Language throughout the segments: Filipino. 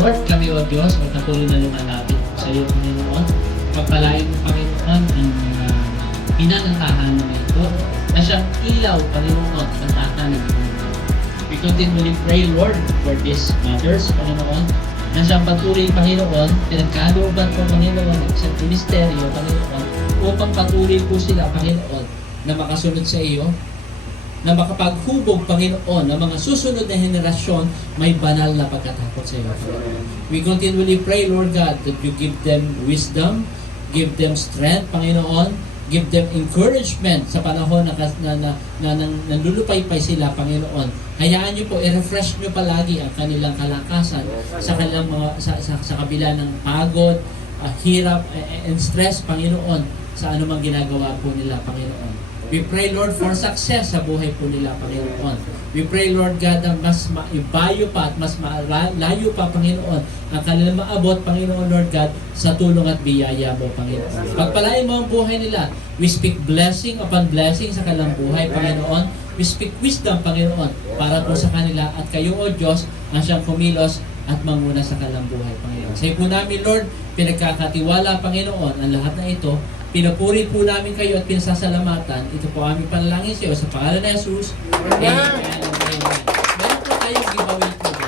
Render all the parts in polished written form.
Lord, kami o Diyos, patuloy na lumalapit sa iyo, Panginoon. Pagpalain mo, Panginoon, ang pinanatahan mo ito na siyang ilaw, Panginoon, sa tatanan mo. We continually pray, Lord, for these matters, Panginoon, na siyang patuloy, Panginoon, pinagkalooban po, Panginoon, sa ministeryo, Panginoon, upang patuloy po sila, Panginoon, na makasunod sa iyo, na makapaghubog, Panginoon, ng mga susunod na henerasyon, may banal na pagkatakot sa iyo. We continually pray, Lord God, that you give them wisdom, give them strength, Panginoon, give them encouragement sa panahon na nandulupay-pay sila, Panginoon. Hayaan niyo po, i-refresh niyo palagi ang kanilang kalakasan sa kanilang mga, sa kabila ng pagod, hirap, and stress, Panginoon, sa anumang ginagawa po nila, Panginoon. We pray, Lord, for success sa buhay po nila, Panginoon. We pray, Lord God, na mas maibayo pa at mas malayo pa, Panginoon, ang kanilang maabot, Panginoon, Lord God, sa tulong at biyaya mo, Panginoon. Pagpalain mo ang buhay nila. We speak blessing upon blessing sa kanilang buhay, Panginoon. We speak wisdom, Panginoon, para po sa kanila. At kayo, O Diyos, ang siyang kumilos at manguna sa kanilang buhay, Panginoon. Sa iyo po namin, Lord, pinagkakatiwala, Panginoon, ang lahat na ito. Pinupuri po namin kayo at pinasasalamatan. Ito po aming panalangin sa iyo sa pangalan ni Jesus. Amen. Amen. Meron po tayong giveaway po ba?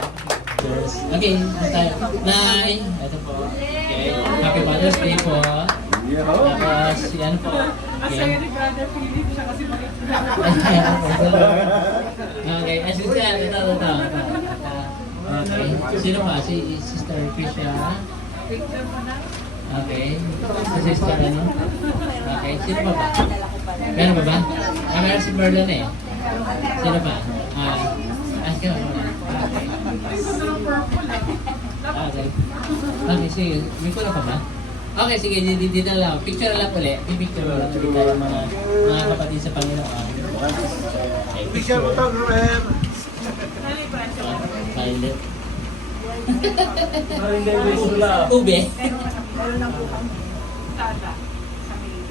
Yes. Okay, tayo. Nay, ito po. Okay. Happy Mother's Day po. Tapos, yan po. Okay. Asaya ni Brother Philip siya kasi Okay, assistant. Ito. Okay. Sino pa? Si Sister Krisha. Victor mo na. Okay. Si Sister ano? Okay. Sino pa ba? Meron ba ba? Meron si Merlin eh. Sino pa? Ask ka mo na. Okay. Okay, sige. May kulang pa ba? Okay, sige. Dito na lang. Picture na lang ulit. Pipicture mo lang ulit tayo mga kapatid sa Panginoon. Picture mo to, Ruben. Violet. Wala. Ube. Meron na po kami. Tata.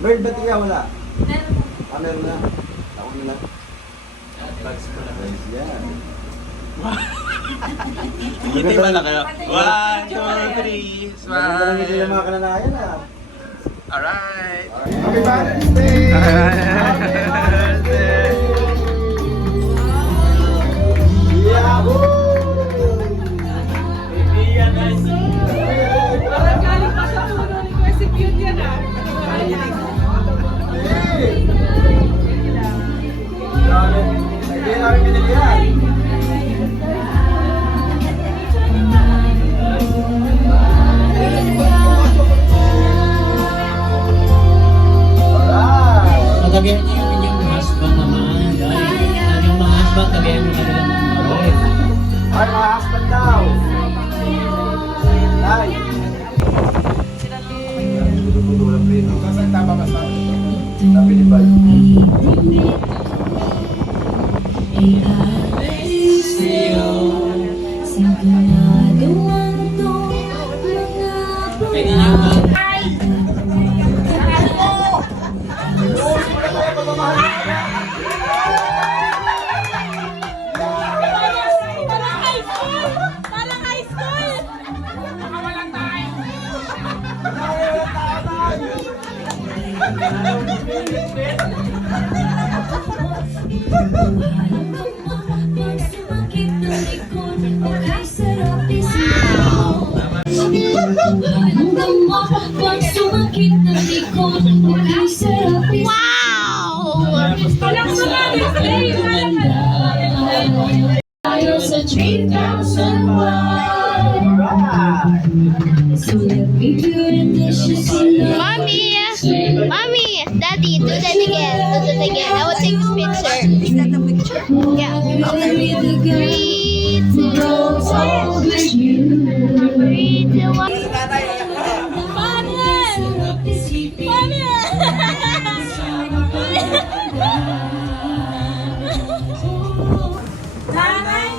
Bird, ba't ikaw wala? Meron na. Ako na. Bags ko na. Yan. Ngiti ba na kayo? 1, 2, 3, Maganda lang smile! yung mga kananayan ah. Alright! Happy Father's Day! Happy Father's Day! Yahoo! Parang galing pa sa puno ni Kwesi Cute yan ah. Hindi namin binili yan. Alright! Magabihan niyo yung inyong husband naman. Ang yung mga husband, gabihan niyo kanilang mga wife. Ay, mga husband daw! Ay! Kasang tama ka sa sabi ni Bay. Pwede niyo ba? Parang high school! Parang high school! Baka walang tayo! Walang sumali! Sa 3,000 Alright! So let me do the dishes in Mommy! Mommy! Daddy, do that again. Do that again. I will take this picture. Is that the picture? Yeah. with the girl 3, 2, knows all the you. 3, 2, 1. Paano yan? Paano yan? Nanay,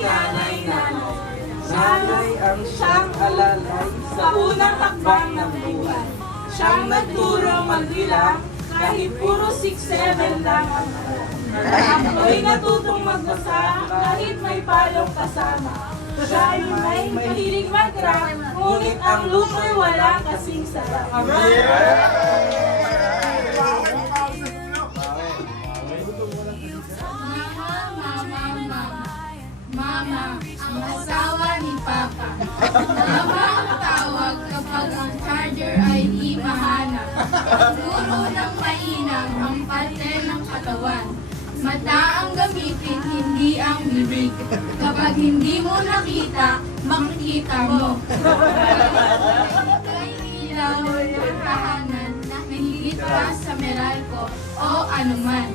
sana'y ang siyang alalay sa unang hakbang ng buhay. Siyang nagturo magbilang kahit puro 6-7 lang ang buwan. Ako'y natutong magbasa kahit may palong kasama. Siya ay may mahilig mag-rap, ngunit ang luto'y wala kasing sarap. Mama, ang asawa ni Papa. Mama ang tawag kapag ang charger ay di mahanap. Puro ng mainam ang parte ng katawan. Mata ang gamitin, hindi ang bibig. Kapag hindi mo nakita, makikita mo. Kay ilaw ng tahanan, nahihigit pa sa Meralco o anuman.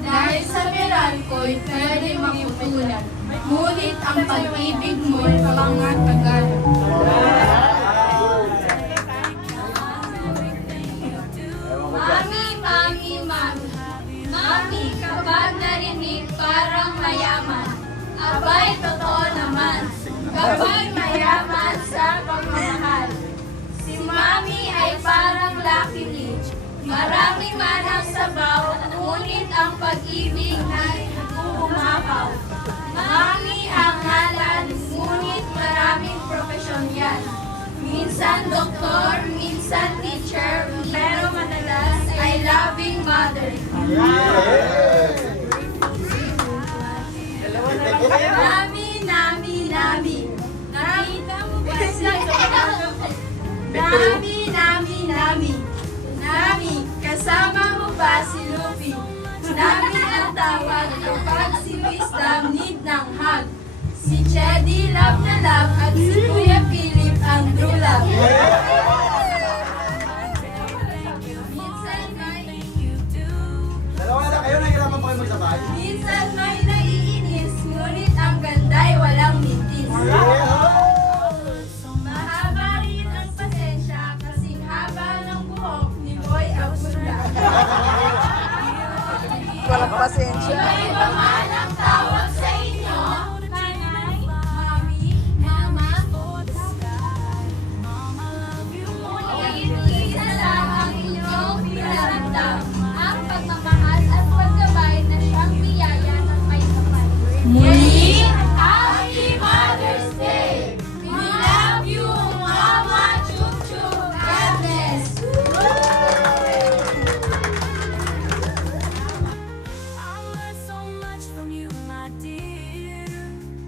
Dahil sa Meralco'y pwede maputulan. Ngunit ang pag-ibig mo'y pangatagal. Mami, mami, mami. Mami, kapag narinig parang mayaman. Abay, totoo naman. Kapag mayaman sa pagmamahal. Si mami ay parang Lucky Leach. Marami man ang sabaw, ngunit ang pag-ibig ay umapaw. Mami ang ngalan, ngunit maraming profesyon yan. Minsan doktor, minsan teacher, pero madalas ay loving mother. Nami, nami, nami. Nakita mo ba siya? Nami, nami, nami. Nami, kasama mo ba si Luffy? Nami ang tawag kapag si Wisdom need ng hug. Si Chedi love na love at si Kuya Philip ang true love. Minsan may Dalawa na kayo, nahihirapan pa kayo magsabay. Minsan may naiinis, ngunit ang ganda'y walang mintis. Mahaba rin ang pasensya, kasing haba ng buhok ni Boy Abunda. Walang pasensya. Iba man ang tawag sa inyo, nanay, mami, mama, ngunit isa lang ang inyong pinaramdam, ang pagmamahal at paggabay na siyang biyaya ng may kapal. Muli,